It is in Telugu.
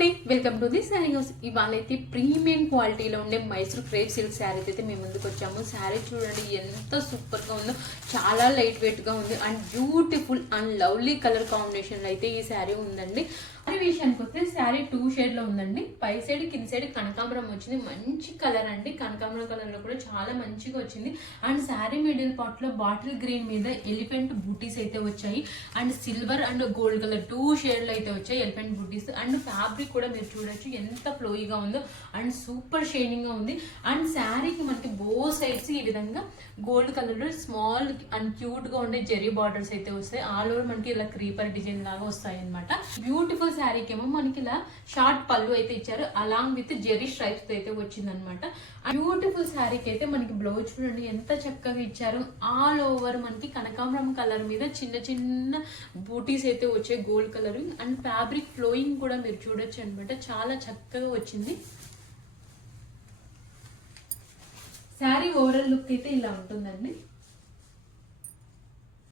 అండి, welcome to the sari house. ఇవాళ అయితే ప్రీమియం క్వాలిటీలో ఉండే మైసూర్ క్రేప్ సిల్క్ శారీ అయితే మేము ముందుకు వచ్చాము. శారీ చూడండి ఎంత సూపర్ గా ఉందో, చాలా లైట్ వెయిట్ గా ఉంది and beautiful and lovely colour combination లో అయితే ఈ శారీ ఉందండి. ఈ విషయానికి వస్తే శారీ 2 షేడ్ లో ఉందండి. పై సైడ్ కింద సైడ్ కనకాంబరం వచ్చింది, మంచి కలర్ అండి. కనకాంబరం కలర్ లో కూడా చాలా మంచిగా వచ్చింది. అండ్ శారీ మిడిల్ పార్ట్ లో బాటిల్ గ్రీన్ మీద ఎలిఫెంట్ బూటీస్ అయితే వచ్చాయి and silver and gold colour 2 shade లో అయితే వచ్చాయి ఎలిఫెంట్ బూటీస్. అండ్ ఫ్యాబ్రిక్ కూడా మీరు చూడొచ్చు ఎంత ఫ్లోయిగా ఉందో అండ్ సూపర్ షైనింగ్ గా ఉంది. అండ్ శారీకి మనకి బో సైడ్స్ ఈ విధంగా గోల్డ్ కలర్ లో స్మాల్ అండ్ క్యూట్ గా ఉండే జెరీ బార్డర్స్ అయితే వస్తాయి. ఆల్ ఓవర్ మనకి ఇలా క్రీపర్ డిజైన్ లాగా వస్తాయి అనమాట. బ్యూటిఫుల్ శారీకి ఏమో మనకి ఇలా షార్ట్ పళ్ళు అయితే ఇచ్చారు, అలాంగ్ విత్ జెరీ స్ట్రైప్స్ తో అయితే వచ్చింది అనమాట. బ్యూటిఫుల్ శారీకి అయితే మనకి బ్లౌజ్ చూడండి ఎంత చక్కగా ఇచ్చారు. ఆల్ ఓవర్ మనకి కనకాంబరం కలర్ మీద చిన్న చిన్న బూటీస్ అయితే వచ్చాయి gold colour. And fabric flowing కూడా మీరు చూడొచ్చు అనమాట, చాలా చక్కగా వచ్చింది. శారీ ఓవరాల్ లుక్ అయితే ఇలా ఉంటుందండి.